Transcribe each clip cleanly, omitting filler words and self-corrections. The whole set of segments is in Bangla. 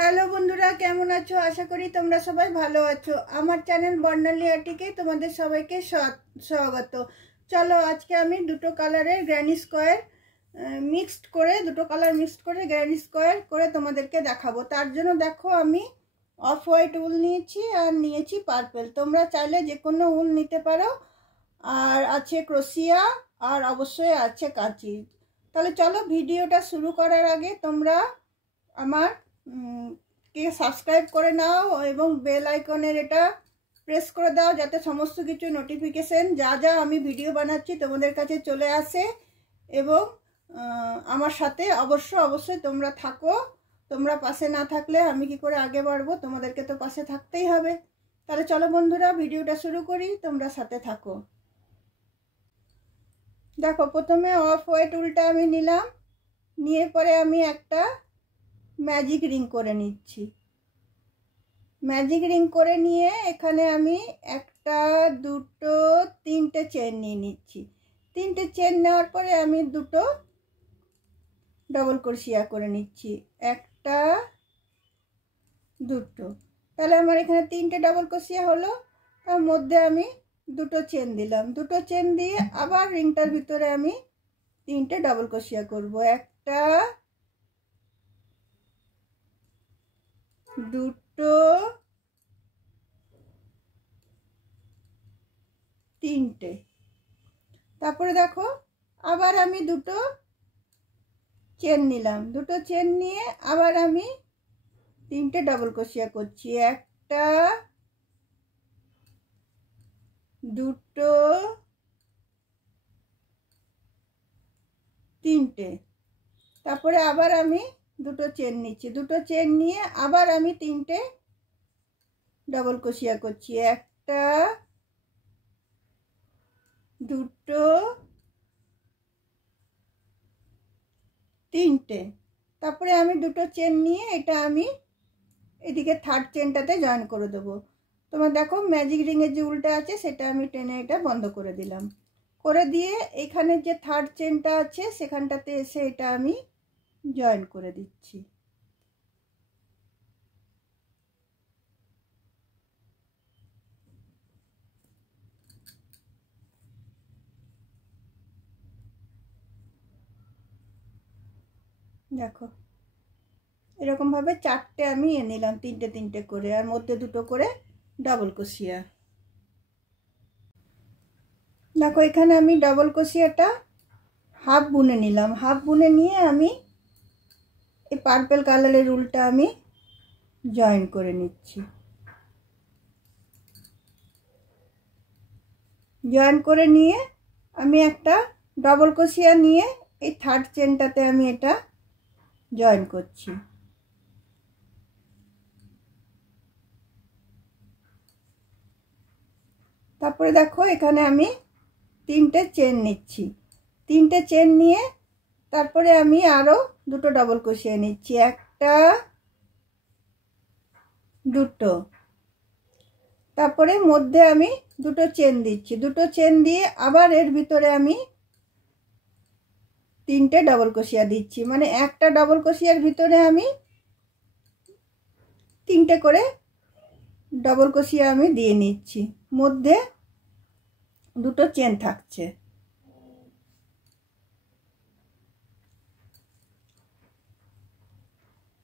হ্যালো বন্ধুরা, কেমন আছো? আশা করি তোমরা সবাই ভালো আছো। আমার চ্যানেল বর্ণালী আর্টিকে তোমাদের সবাইকে স্বাগত। চলো, আজকে আমি দুটো কালারের গ্র্যানি স্কোয়ার মিক্সড করে, দুটো কালার মিক্সড করে গ্র্যানি স্কোয়ার করে তোমাদেরকে দেখাবো। তার জন্য দেখো, আমি অফ হোয়াইট উল নিয়েছি আর নিয়েছি পার্পেল। তোমরা চাইলে যে কোনো উল নিতে পারো। আর আছে ক্রোশিয়া, আর অবশ্যই আছে কাঁচি। তাহলে চলো, ভিডিওটা শুরু করার আগে তোমরা আমার কে সাবস্ক্রাইব করে নাও এবং বেল আইকনের এটা প্রেস করে দাও, যাতে সমস্ত কিছু নোটিফিকেশন যা যা আমি ভিডিও বানাচ্ছি তোমাদের কাছে চলে আসে। এবং আমার সাথে অবশ্যই তোমরা থাকো। তোমরা পাশে না থাকলে আমি কি করে আগে বাড়বো? তোমাদেরকে তো পাশে থাকতেই হবে। তাহলে চলো বন্ধুরা, ভিডিওটা শুরু করি, তোমরা সাথে থাকো। দেখো, প্রথমে অফ হোয়াইট উলটা আমি নিলাম, নিয়ে পরে আমি একটা ম্যাজিক রিং করে নিচ্ছি। ম্যাজিক রিং করে নিয়ে এখানে আমি একটা, দুটো, তিনটে চেন নিয়ে নিচ্ছি। তিনটে চেন নেওয়ার পরে আমি দুটো ডবল ক্রোশিয়া করে নিচ্ছি, একটা, দুটো। তাহলে আমার এখানে তিনটে ডবল ক্রোশিয়া হলো। তার মধ্যে আমি দুটো চেন দিলাম, দুটো চেন দিয়ে আবার রিংটার ভিতরে আমি তিনটে ডবল ক্রোশিয়া করব, একটা, দুটো, তিনটে। তারপরে দেখো, আবার আমি দুটো চেন নিলাম, দুটো চেন নিয়ে আবার আমি তিনটে ডবল ক্রোশিয়া করছি, একটা, দুটো, তিনটে। তারপরে আবার আমি দুটো চেন নিচ্ছি, দুটো চেন নিয়ে আবার আমি তিনটে ডবল ক্রোশিয়া করছি, একটা, দুটো, তিনটে। তারপরে আমি দুটো চেন নিয়ে এটা আমি এদিকে থার্ড চেনটাতে জয়েন করে দেবো। তোমার দেখো, ম্যাজিক রিংয়ের যে উলটা আছে সেটা আমি টেনে এটা বন্ধ করে দিলাম। করে দিয়ে এখানে যে থার্ড চেনটা আছে সেখানটাতে এসে এটা আমি জয়েন করে দিচ্ছি। দেখো, এরকমভাবে চারটে আমি নিলাম, তিনটে তিনটে করে, আর মধ্যে দুটো করে ডবল ক্রোশিয়া। দেখো, এখানে আমি ডবল ক্রোশিয়াটা হাফ বুনে নিলাম, হাফ বুনে নিয়ে আমি এই পার্পল কালারের উলটা আমি জয়েন করে নিচ্ছি। জয়েন করে নিয়ে আমি একটা ডবল ক্রোশিয়া নিয়ে এই থার্ড চেনটাতে আমি এটা জয়েন করছি। তারপরে দেখো, এখানে আমি তিনটে চেন নিচ্ছি, তিনটে চেন নিয়ে তারপরে আমি আরো দুটো ডবল ক্রোশিয়া নিচ্ছি, একটা, দুটো। তারপরে মধ্যে আমি দুটো চেন দিচ্ছি, দুটো চেন দিয়ে আবার এর ভিতরে আমি তিনটে ডবল ক্রোশিয়া দিচ্ছি, মানে একটা ডবল ক্রোশিয়ার ভিতরে আমি তিনটে করে ডবল ক্রোশিয়া আমি দিয়ে নিচ্ছি, মধ্যে দুটো চেন থাকছে।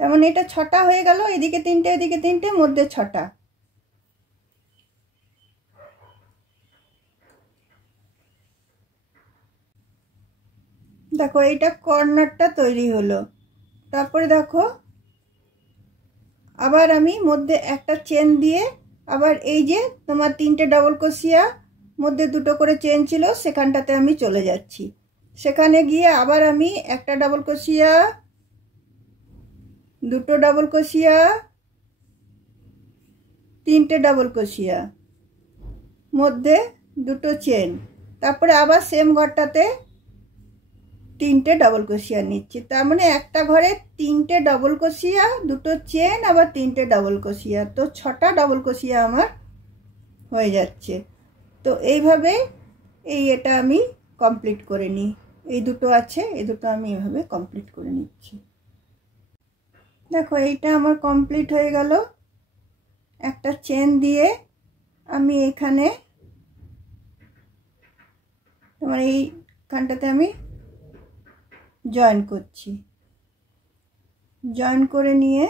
তেমন এটা ছটা হয়ে গেল, এদিকে তিনটে এদিকে তিনটে, মধ্যে ছটা। দেখো, এইটা কর্নারটা তৈরি হলো। তারপরে দেখো, আবার আমি মধ্যে একটা চেন দিয়ে আবার এই যে তোমার তিনটে ডবল ক্রোশিয়া, মধ্যে দুটো করে চেন ছিল, সেখানটাতে আমি চলে যাচ্ছি। সেখানে গিয়ে আবার আমি একটা ডবল ক্রোশিয়া, দুটো ডবল ক্রোশিয়া, তিনটে ডবল ক্রোশিয়া, মধ্যে দুটো চেন। তারপরে আবার সেম ঘরটাতে তিনটে ডবল ক্রোশিয়া নিচ্ছি। তার মানে একটা ঘরে তিনটে ডবল ক্রোশিয়া, দুটো চেন, আবার তিনটে ডবল ক্রোশিয়া, তো ছটা ডবল ক্রোশিয়া আমার হয়ে যাচ্ছে। তো এইভাবে এটা আমি কমপ্লিট করে নিই। এই দুটো আছে, এই দুটো আমি এইভাবে কমপ্লিট করে নিচ্ছি। দেখো এইটা আমার কমপ্লিট হয়ে গেল। একটা চেন দিয়ে আমি এখানে তোমার এইখানটাতে আমি জয়েন করছি। জয়েন করে নিয়ে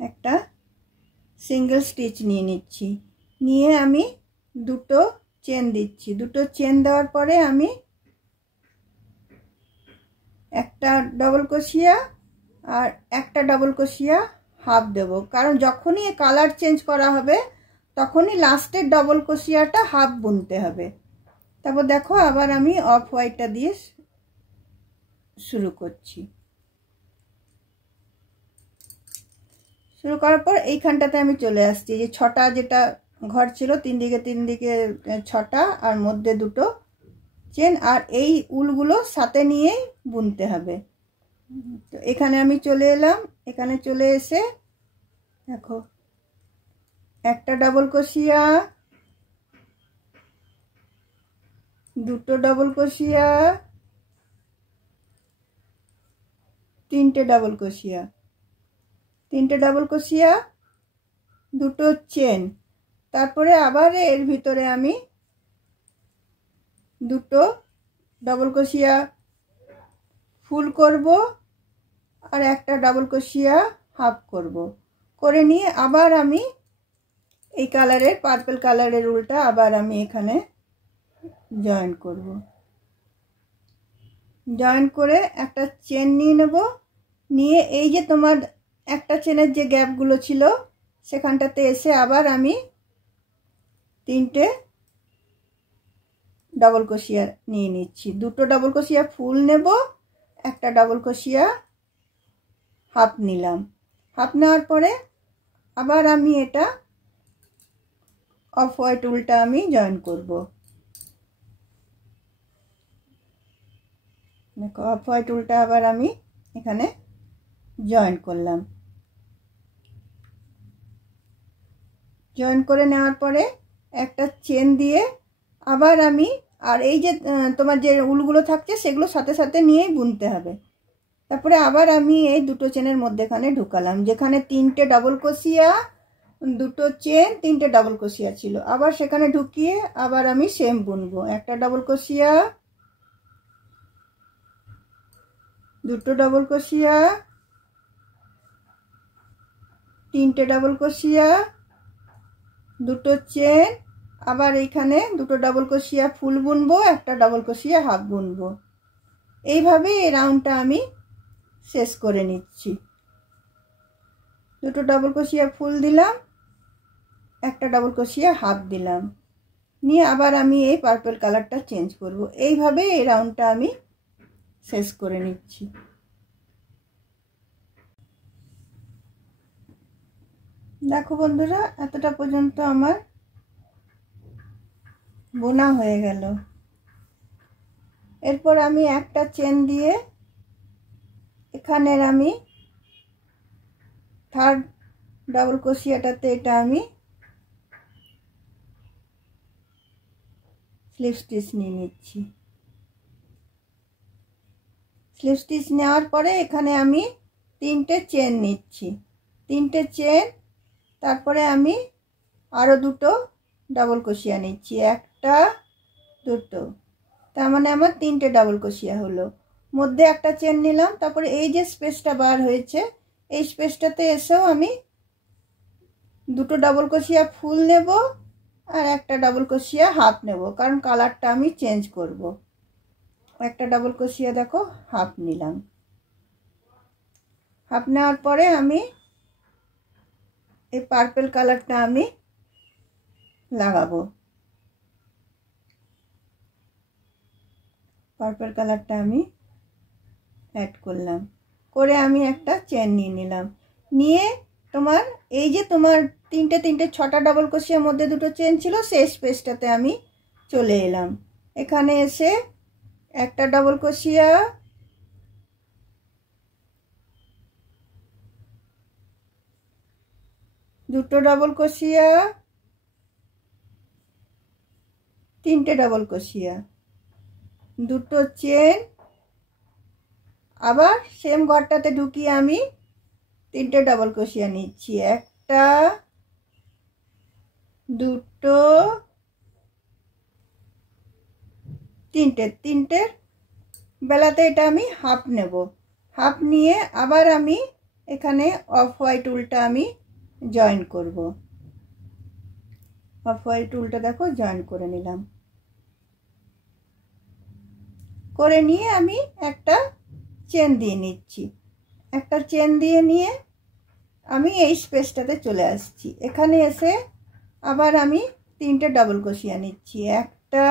একটা সিঙ্গেল স্টিচ নিয়ে নিচ্ছি। নিয়ে আমি দুটো চেন দিচ্ছি। দুটো চেন দেওয়ার পরে আমি একটা ডবল ক্রোশিয়া আর একটা ডবল ক্রোশিয়া হাফ দেব, কারণ যখনই কালার চেঞ্জ করা হবে তখনই লাস্টের ডবল ক্রোশিয়াটা হাফ বুনতে হবে। তারপর দেখো আবার আমি অফ হোয়াইটটা দিয়ে শুরু করছি। শুরু করার পর এইখানটাতে আমি চলে আসছি। যে ছটা যেটা ঘর ছিল, তিন দিকে ছটা আর মধ্যে দুটো চেন, আর এই উলগুলো সাথে নিয়েই বুনতে হবে। তো এখানে আমি চলে এলাম। এখানে চলে এসে দেখো একটা ডবল ক্রোশিয়া, দুটো ডবল ক্রোশিয়া, তিনটে ডবল ক্রোশিয়া, দুটো চেন। তারপরে আবার এর ভিতরে আমি দুটো ডবল ক্রোশিয়া ফুল করব আর একটা ডবল ক্রোশিয়া হাফ করব। করে নিয়ে আবার আমি এই কালারের পার্পল কালারের উলটা আবার আমি এখানে জয়েন করব। জয়েন করে একটা চেন নিয়ে নেব। নিয়ে এই যে তোমার একটা চেনের যে গ্যাপগুলো ছিল সেখানটাতে এসে আবার আমি তিনটে ডবল ক্রোশিয়া নিয়ে নিচ্ছি। দুটো ডবল ক্রোশিয়া ফুল নেব, একটা ডবল ক্রোশিয়া হাফ নিলাম। হাফ নেওয়ার পরে আবার আমি এটা অফ হোয়াইট উলটা আমি জয়েন করব। দেখো অফ হোয়াইট উলটা আবার আমি এখানে জয়েন করলাম। জয়েন করে নেওয়ার পরে একটা চেন দিয়ে আবার আমি আর এই যে তোমার যে উলগুলো থাকছে সেগুলো সাথে সাথে নিয়েই বুনতে হবে। তারপরে আবার আমি এই দুটো চেনের মধ্যেখানে ঢুকালাম, যেখানে তিনটে ডবল ক্রোশিয়া, দুটো চেন, তিনটে ডবল ক্রোশিয়া ছিল, আবার সেখানে ঢুকিয়ে আবার আমি সেম বুনবো। একটা ডবল ক্রোশিয়া, দুটো ডবল ক্রোশিয়া, তিনটে ডবল ক্রোশিয়া, দুটো চেন, আবার এইখানে দুটো ডবল ক্রোশিয়া ফুল বুনবো, একটা ডবল ক্রোশিয়া হাফ বুনবো। এইভাবে এই রাউন্ডটা আমি শেষ করে নিচ্ছি। দুটো ডবল ক্রোশিয়া ফুল দিলাম, একটা ডবল ক্রোশিয়া হাফ দিলাম, নিয়ে আবার আমি এই পার্পল কালারটা চেঞ্জ করব। এইভাবে এই রাউন্ডটা আমি শেষ করে নিচ্ছি। দেখো বন্ধুরা, এতটা পর্যন্ত আমার বোনা হয়ে গেল। এরপর আমি একটা চেন দিয়ে এখানের আমি থার্ড ডবল ক্রোশিয়াটাতে এটা আমি স্লিপ স্টিচ নিয়ে নিচ্ছি। স্লিপ স্টিচ নেওয়ার পরে এখানে আমি তিনটে চেন নিচ্ছি, তিনটে চেন। তারপরে আমি আরও দুটো ডবল ক্রোশিয়া নিচ্ছি, একটা দুটো, তার মানে আমার তিনটে ডবল ক্রোশিয়া হলো। মধ্যে একটা চেন নিলাম। তারপরে এই যে স্পেসটা বার হয়েছে এই স্পেসটাতে এসেও আমি দুটো ডবল ক্রোশিয়া ফুল নেব আর একটা ডবল ক্রোশিয়া হাফ নেব, কারণ কালারটা আমি চেঞ্জ করব। একটা ডবল ক্রোশিয়া দেখো হাফ নিলাম। হাফ নেওয়ার পরে আমি এই পার্পল কালারটা আমি লাগাবো। পার্পল কালারটা আমি অ্যাড করলাম, করে আমি একটা চেন নিয়ে নিলাম। নিয়ে তোমার এই যে তোমার তিনটে ছটা ডবল ক্রোশিয়ার মধ্যে দুটো চেন ছিল সেই স্পেসটাতে আমি চলে এলাম। এখানে এসে একটা ডবল ক্রোশিয়া, দুটো ডবল ক্রোশিয়া, তিনটে ডবল ক্রোশিয়া, দুটো চেন, আবার সেম ঘরটাতে ঢুকিয়ে আমি 3টে ডবল ক্রোশিয়া নিচ্ছি। 1টা 2টো 3টে বেলাতে এটা আমি হাফ নেব। হাফ নিয়ে আবার আমি এখানে অফ হোয়াইট উলটা আমি জয়েন করব। অফ হোয়াইট উলটা দেখো জয়েন করে নিলাম। করে নিয়ে আমি একটা চেন দিয়ে নিচ্ছি। একটা চেন দিয়ে নিয়ে আমি এই স্পেসটাতে চলে আসছি। এখানে এসে আবার আমি 3টে ডবল ক্রোশিয়া নিচ্ছি। 1টা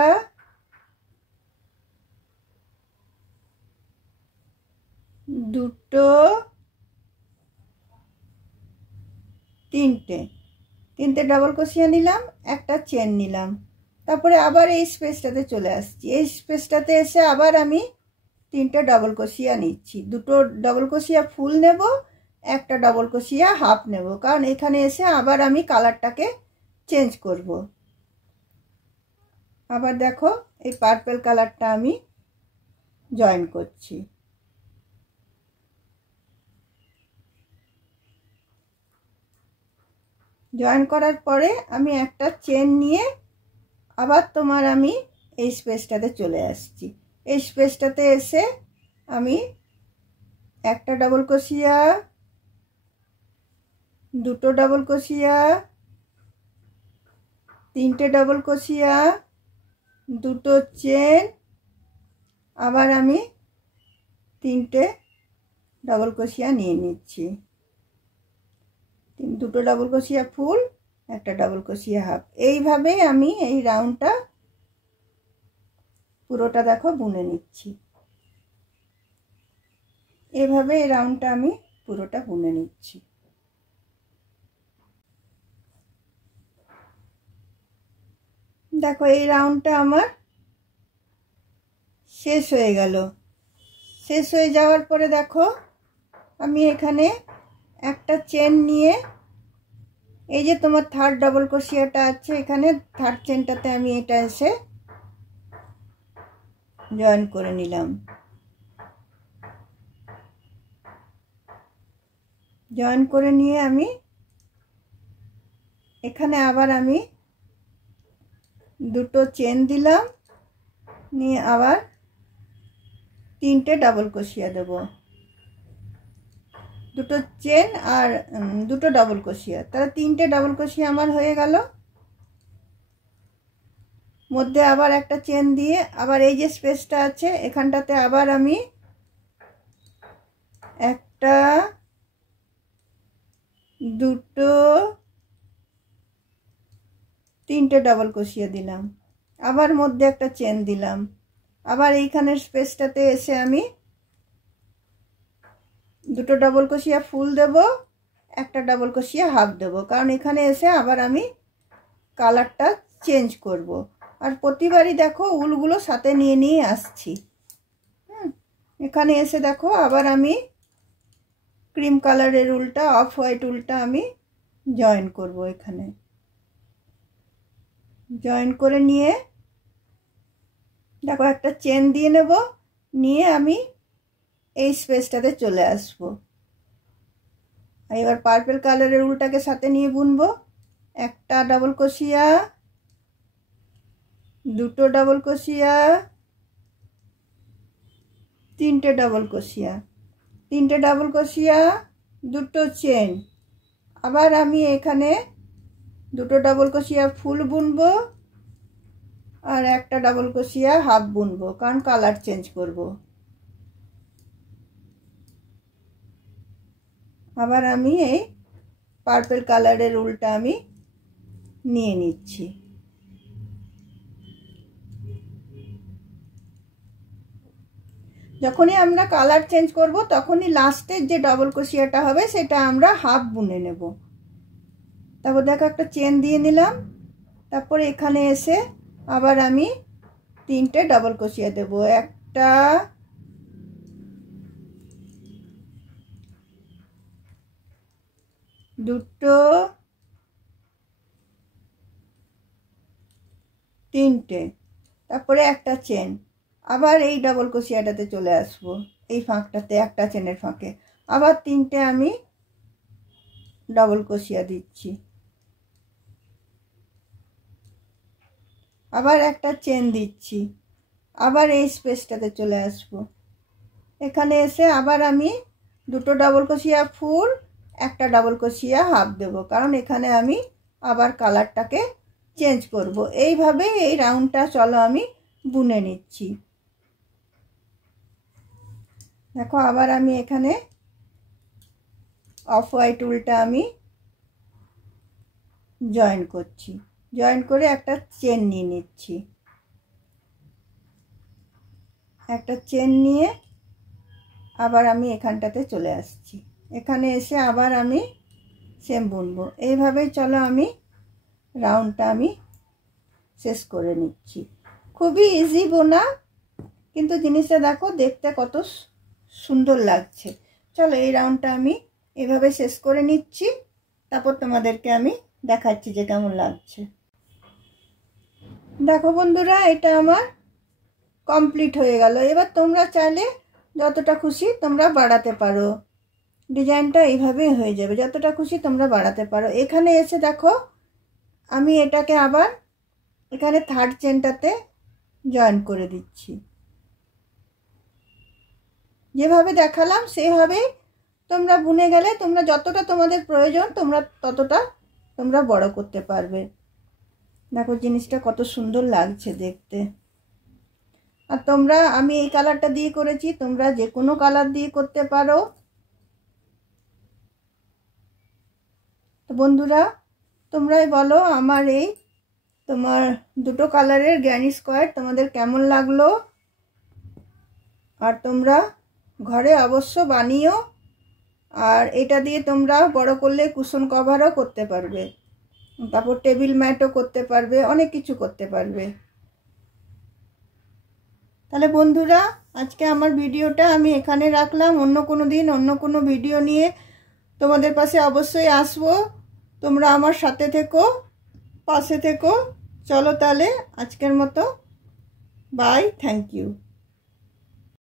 2টো 3টে ডবল ক্রোশিয়া নিলাম, একটা চেন নিলাম। তারপরে আবার এই স্পেসটাতে চলে আসছি। এই স্পেসটাতে এসে আবার আমি 3টে ডবল ক্রোশিয়া নিচ্ছি। 2টো ডবল ক্রোশিয়া ফুল নেব, একটা ডবল ক্রোশিয়া হাফ নেব, কারণ এখানে এসে আবার আমি কালারটাকে চেঞ্জ করব। আবার দেখো এই পার্পল কালারটা আমি জয়েন করছি। জয়েন করার পরে আমি একটা চেন নিয়ে আবার তোমার আমি এই স্পেসটাতে চলে আসছি। এই স্পেসটাতে এসে আমি একটা ডবল ক্রোশিয়া, 2টো ডবল ক্রোশিয়া, 3টে ডবল ক্রোশিয়া, 2টো চেন, আবার আমি 3টে ডবল ক্রোশিয়া নিয়ে নিচ্ছি। 2টো ডবল ক্রোশিয়া ফুল, একটা ডবল ক্রোশিয়া হাফ। এইভাবেই আমি এই রাউন্ডটা পুরোটা দেখো বুনে নিচ্ছি। এভাবে এই রাউন্ডটা আমি পুরোটা বুনে নিচ্ছি। দেখো এই রাউন্ডটা আমার শেষ হয়ে গেল। শেষ হয়ে যাওয়ার পরে দেখো আমি এখানে একটা চেন নিয়ে এই যে তোমার থার্ড ডবল ক্রোশিয়াটা আছে, এখানে থার্ড চেনটাতে আমি এটা এসে জয়েন করে নিলাম। জয়েন করে নিয়ে আমি এখানে আবার আমি 2টো চেন দিলাম, নিয়ে আবার 3টে ডবল ক্রোশিয়া দেব। 2টো চেন আর 2টো ডবল ক্রোশিয়া, তাহলে 3টে ডবল ক্রোশিয়া আমার হয়ে গেল। মধ্যে আবার একটা চেন দিয়ে আবার এই যে স্পেসটা আছে এখানটাতে আবার আমি একটা, 2টো 3টে ডবল ক্রোশিয়া দিলাম, আবার মধ্যে একটা চেন দিলাম। আবার এইখানের স্পেসটাতে এসে আমি 2টো ডবল ক্রোশিয়া ফুল দেব, একটা ডবল ক্রোশিয়া হাফ দেব, কারণ এখানে এসে আবার আমি কালারটা চেঞ্জ করব। আর প্রতিবারই দেখো উলগুলো সাথে নিয়ে নিয়ে আসছি। এখানে এসে দেখো আবার আমি ক্রিম কালারের উলটা, অফ হোয়াইট উলটা আমি জয়েন করব। এখানে জয়েন করে নিয়ে দেখো একটা চেন দিয়ে নেব, নিয়ে আমি এই স্পেসটাতে চলে আসব। এবার পার্পল কালারের উলটাকে সাথে নিয়ে বুনবো। একটা ডবল ক্রোশিয়া, 2টো ডবল ক্রোশিয়া, 3টে ডবল ক্রোশিয়া, 3টে ডবল ক্রোশিয়া, 2টো চেন। আবার আমি এখানে 2টো ডবল ক্রোশিয়া ফুল বুনবো আর একটা ডবল ক্রোশিয়া হাফ বুনবো, কারণ কালার চেঞ্জ করব। আবার আমি এই পার্পল কালারের উলটা আমি নিয়ে নিচ্ছি। যখনই আমরা কালার চেঞ্জ করব তখনই লাস্টের যে ডবল ক্রোশিয়াটা হবে সেটা আমরা হাফ বুনে নেব। তারপর দেখো একটা চেন দিয়ে নিলাম, তারপর এখানে এসে আবার আমি 3টে ডবল ক্রোশিয়া দেব। একটা, 2টো, 3টে, তারপরে একটা চেন। আবার এই ডবল ক্রোশিয়াটাতে চলে আসব। এই ফাঁকটাতে, একটা চেনের ফাঁকে। আবার 3টে আমি ডবল ক্রোশিয়া দিচ্ছি, আবার একটা চেন দিচ্ছি, আবার এই স্পেসটাতে চলে আসবো। এখানে এসে আবার আমি 2টো ডবল ক্রোশিয়া ফুল, একটা ডবল ক্রোশিয়া হাফ দেব, কারণ এখানে আমি আবার কালারটাকে চেঞ্জ করব। এইভাবে এই রাউন্ডটা চলো আমি বুনে নিচ্ছি। দেখো আবার আমি এখানে অফ হোয়াইট উলটা আমি জয়েন করছি, জয়েন করে একটা চেন নিয়ে নিচ্ছি, একটা চেন নিয়ে আবার আমি এখানটাতে চলে আসছি। এখানে এসে আবার আমি সেম বুনবো। এইভাবেই চলো আমি রাউন্ডটা আমি শেষ করে নিচ্ছি। খুবই ইজি বোনা, কিন্তু জিনিসটা দেখো দেখতে কত সুন্দর লাগছে। চলো এই রাউন্ডটা আমি এভাবে শেষ করে নিচ্ছি, তারপর তোমাদেরকে আমি দেখাচ্ছি যে কেমন লাগছে। দেখো বন্ধুরা, এটা আমার কমপ্লিট হয়ে গেল। এবার তোমরা চাইলে যতটা খুশি তোমরা বাড়াতে পারো, ডিজাইনটা এইভাবেই হয়ে যাবে। যতটা খুশি তোমরা বাড়াতে পারো। এখানে এসে দেখো আমি এটাকে আবার এখানে 3rd চেনটাতে জয়েন করে দিচ্ছি। যেভাবে দেখালাম সেভাবেই তোমরা বুনে গেলে তোমরা যতটা তোমাদের প্রয়োজন তোমরা ততটা তোমরা বড় করতে পারবে। দেখো জিনিসটা কত সুন্দর লাগছে দেখতে। আর তোমরা, আমি এই কালারটা দিয়ে করেছি, তোমরা যে কোনো কালার দিয়ে করতে পারো। তো বন্ধুরা তোমরাই বলো আমার এই তোমার 2টো কালারের গ্র্যানি স্কোয়ার তোমাদের কেমন লাগলো। আর তোমরা ঘরে অবশ্য বানিও। আর এটা দিয়ে তোমরা বড় করলে কুশন কভারও করতে পারবে, তারপর টেবিল ম্যাটও করতে পারবে, অনেক কিছু করতে পারবে। তাহলে বন্ধুরা আজকে আমার ভিডিওটা আমি এখানে রাখলাম। অন্য কোনো দিন অন্য কোনো ভিডিও নিয়ে তোমাদের পাশে অবশ্যই আসবো। তোমরা আমার সাথে থেকো, পাশে থেকো। চলো তাহলে আজকের মতো বাই, থ্যাংক ইউ।